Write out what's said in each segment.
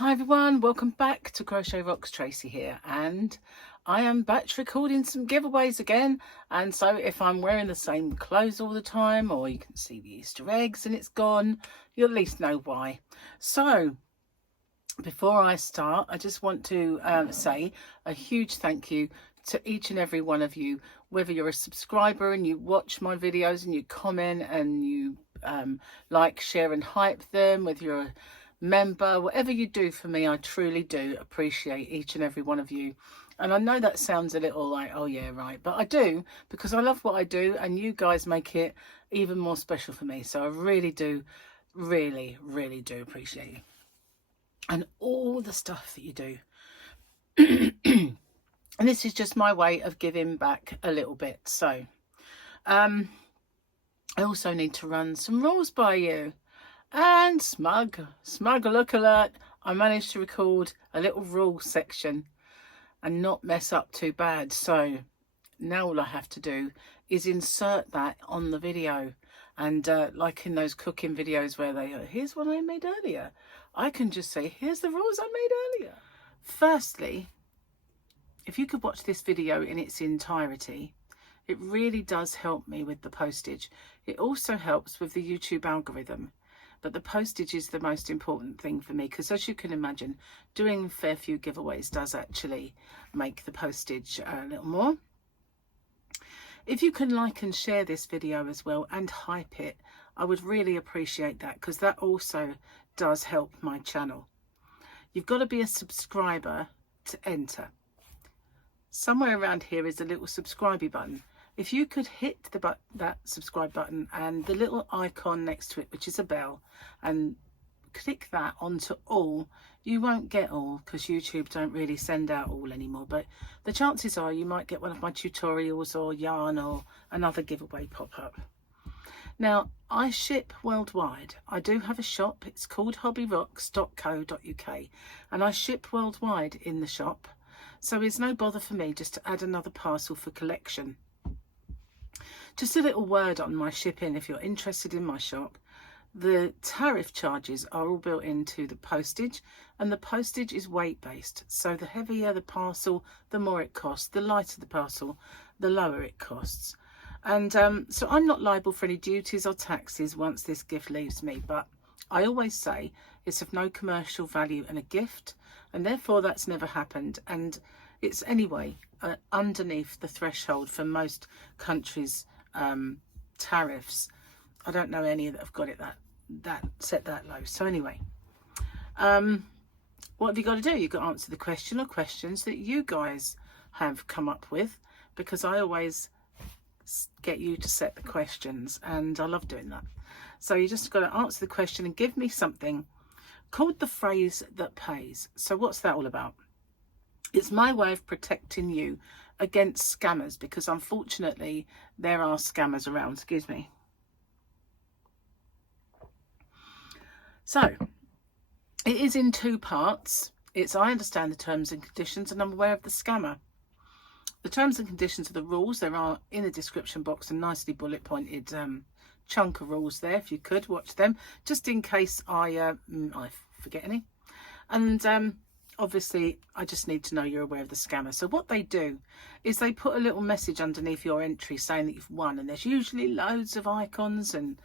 Hi everyone, welcome back to Crochet Rocks. Tracy here, and I am back to recording some giveaways again. And so if I'm wearing the same clothes all the time, or you can see the Easter eggs and it's gone, you'll at least know why. So before I start, I just want to say a huge thank you to each and every one of you, whether you're a subscriber and you watch my videos and you comment and you like, share and hype them, whether you're a member, whatever you do for me, I truly do appreciate each and every one of you. And I know that sounds a little like, oh yeah, right, but I do, because I love what I do and you guys make it even more special for me. So I really do, really do appreciate you and all the stuff that you do. And this is just my way of giving back a little bit. So I also need to run some rules by you. And smug look alert, I managed to record a little rule section and not mess up too bad. So now all I have to do is insert that on the video. And like in those cooking videos where they go, here's what I made earlier, I can just say, here's the rules I made earlier. Firstly, if you could watch this video in its entirety, it really does help me with the postage. It also helps with the YouTube algorithm. But the postage is the most important thing for me, because as you can imagine, doing a fair few giveaways does actually make the postage a little more. If you can like and share this video as well and hype it, I would really appreciate that, because that also does help my channel. You've got to be a subscriber to enter. Somewhere around here is a little subscribe button. If you could hit that subscribe button and the little icon next to it, which is a bell, and click that onto all, you won't get all because YouTube don't really send out all anymore, but the chances are you might get one of my tutorials or yarn or another giveaway pop up. Now, I ship worldwide. I do have a shop. It's called hobbyrocks.co.uk, and I ship worldwide in the shop, so it's no bother for me just to add another parcel for collection. Just a little word on my shipping. If you're interested in my shop, the tariff charges are all built into the postage, and the postage is weight based. So the heavier the parcel, the more it costs. The lighter the parcel, the lower it costs. And so I'm not liable for any duties or taxes once this gift leaves me. But I always say it's of no commercial value and a gift, and therefore that's never happened. And it's anyway underneath the threshold for most countries' tariffs. I don't know any that have got it that set that low. So anyway, what have you got to do? You've got to answer the question or questions that you guys have come up with, because I always get you to set the questions and I love doing that. So you just got to answer the question and give me something called the phrase that pays. So what's that all about? It's my way of protecting you against scammers, because unfortunately there are scammers around. Excuse me. So it is in two parts. It's I understand the terms and conditions and I'm aware of the scammer. The terms and conditions are the rules. There are in the description box a nicely bullet pointed chunk of rules there. If you could watch them, just in case I forget any. And obviously, I just need to know you're aware of the scammer. So what they do is they put a little message underneath your entry saying that you've won. And there's usually loads of icons and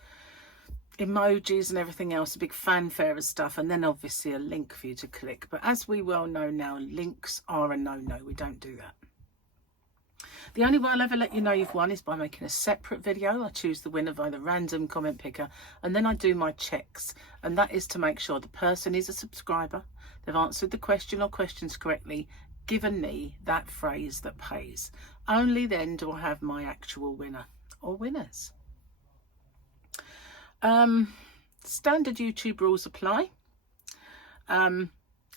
emojis and everything else, a big fanfare of stuff. And then obviously a link for you to click. But as we well know now, links are a no-no. We don't do that. The only way I'll ever let you know you've won is by making a separate video. I choose the winner by the random comment picker, and then I do my checks. And that is to make sure the person is a subscriber, they've answered the question or questions correctly, given me that phrase that pays. Only then do I have my actual winner or winners. Standard YouTube rules apply. And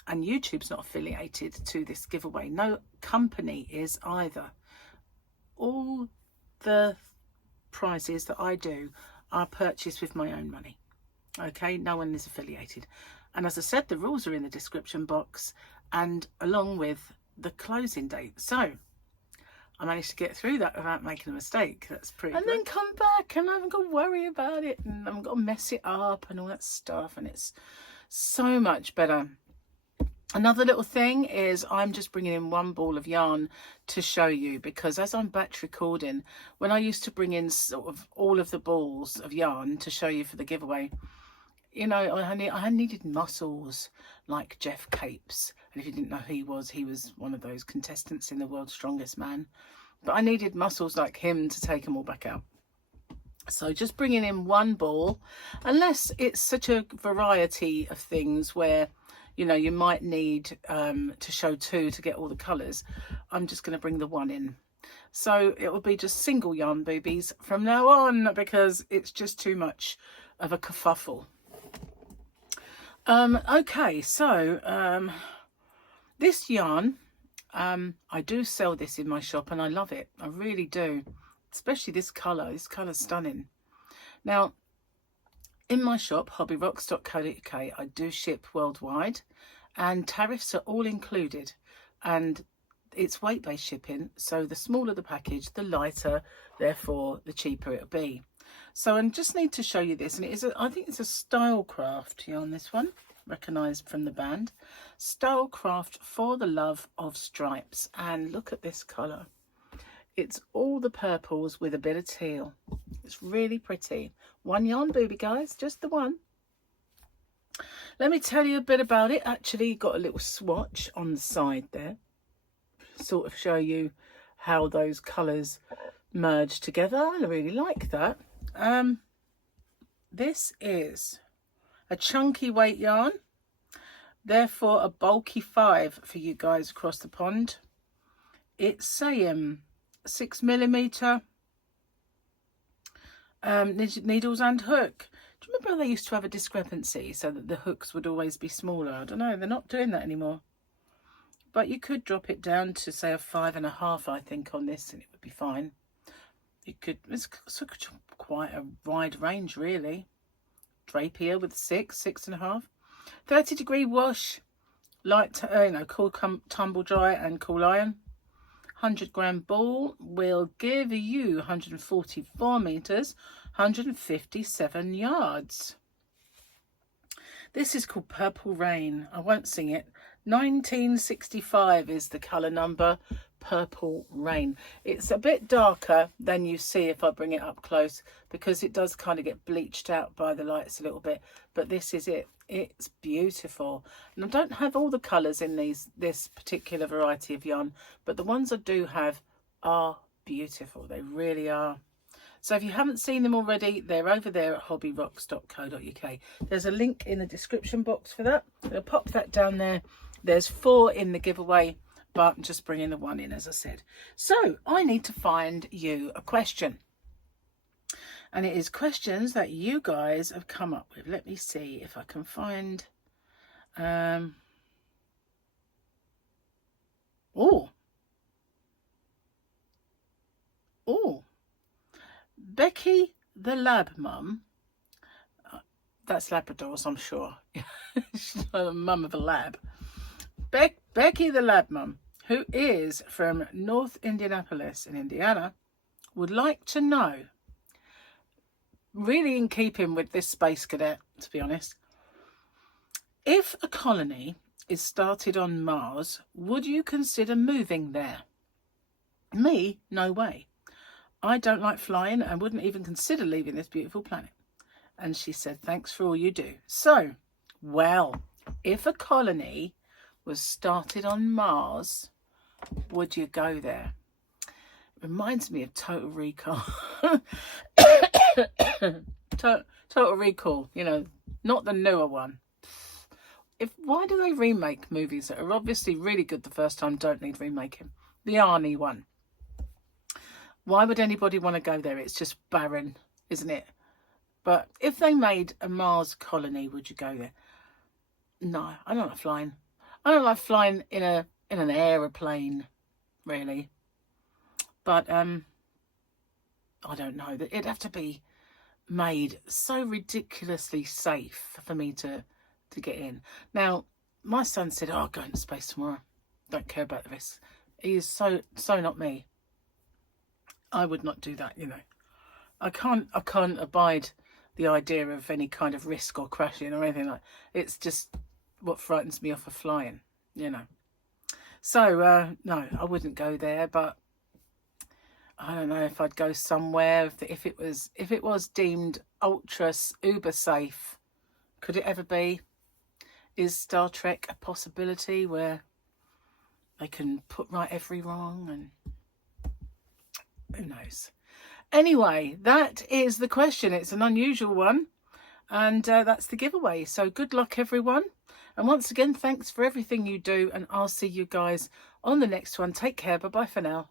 YouTube's not affiliated to this giveaway. No company is either. All the prizes that I do are purchased with my own money. Okay, no one is affiliated. And as I said, the rules are in the description box and along with the closing date. So I managed to get through that without making a mistake. That's pretty good. And then come back and I haven't got to worry about it and I haven't got to mess it up and all that stuff. And it's so much better Another little thing is I'm just bringing in one ball of yarn to show you, because as I'm batch recording, when I used to bring in sort of all of the balls of yarn to show you for the giveaway, you know, I needed muscles like Jeff Capes. And if you didn't know who he was one of those contestants in The World's Strongest Man. But I needed muscles like him to take them all back out. So just bringing in one ball, unless it's such a variety of things where, you know, you might need to show two to get all the colours, I'm just going to bring the one in. So it will be just single yarn boobies from now on, because it's just too much of a kerfuffle. Okay, so this yarn, I do sell this in my shop and I love it. I really do. Especially this colour. This colour's stunning. Now, in my shop, hobbyrocks.co.uk, I do ship worldwide and tariffs are all included. And it's weight-based shipping, so the smaller the package, the lighter, therefore the cheaper it'll be. So I just need to show you this, and it is I think it's a Stylecraft yarn, this one, recognised from the band. Stylecraft for the love of stripes, and look at this colour. It's all the purples with a bit of teal. It's really pretty. One yarn booby, guys, just the one. Let me tell you a bit about it. Actually, got a little swatch on the side there, sort of show you how those colours merge together. I really like that. This is a chunky weight yarn, therefore a bulky 5 for you guys across the pond. It's a 6mm needles and hook. Do you remember how they used to have a discrepancy so that the hooks would always be smaller? I don't know, they're not doing that anymore. But you could drop it down to, say, a 5.5, I think, on this, and it would be fine. You could, it's quite a wide range, really. Drapier with 6.5. 30-degree wash, light, cool tumble dry and cool iron. 100-gram ball will give you 144 meters, 157 yards. This is called Purple Rain. I won't sing it. 1965 is the colour number, Purple Rain. It's a bit darker than you see if I bring it up close, because it does kind of get bleached out by the lights a little bit. But this is it. It's beautiful. And I don't have all the colours in this particular variety of yarn, but the ones I do have are beautiful. They really are. So if you haven't seen them already, they're over there at hobbyrocks.co.uk. There's a link in the description box for that. I'll pop that down there. There's 4 in the giveaway, but I'm just bringing the 1 in, as I said. So I need to find you a question. And it is questions that you guys have come up with. Let me see if I can find... Becky the Lab Mum, that's Labradors, I'm sure. She's the mum of a lab. Becky the Lab Mum, who is from North Indianapolis in Indiana, would like to know, really in keeping with this Space Cadet, to be honest, if a colony is started on Mars, would you consider moving there? Me? No way. I don't like flying and wouldn't even consider leaving this beautiful planet. And she said, thanks for all you do. So, well, if a colony was started on Mars, would you go there? It reminds me of Total Recall. Total Recall, you know, not the newer one. Why do they remake movies that are obviously really good the first time, don't need remaking? The Arnie one. Why would anybody want to go there? It's just barren, isn't it? But if they made a Mars colony, would you go there? No, I don't like flying. I don't like flying in an aeroplane, really. But I don't know. It'd have to be made so ridiculously safe for me to get in. Now, my son said, "Oh, I'll go into space tomorrow. Don't care about the risk." He is so not me. I would not do that, you know. I can't abide the idea of any kind of risk or crashing or anything like that. It's just what frightens me off of flying. you know. So, no, I wouldn't go there, but I don't know if I'd go somewhere if it was deemed ultra uber safe. Could it ever be? Is Star Trek a possibility where they can put right every wrong? And who knows? Anyway, that is the question. It's an unusual one, and that's the giveaway. So good luck, everyone. And once again, thanks for everything you do, and I'll see you guys on the next one. Take care. Bye-bye for now.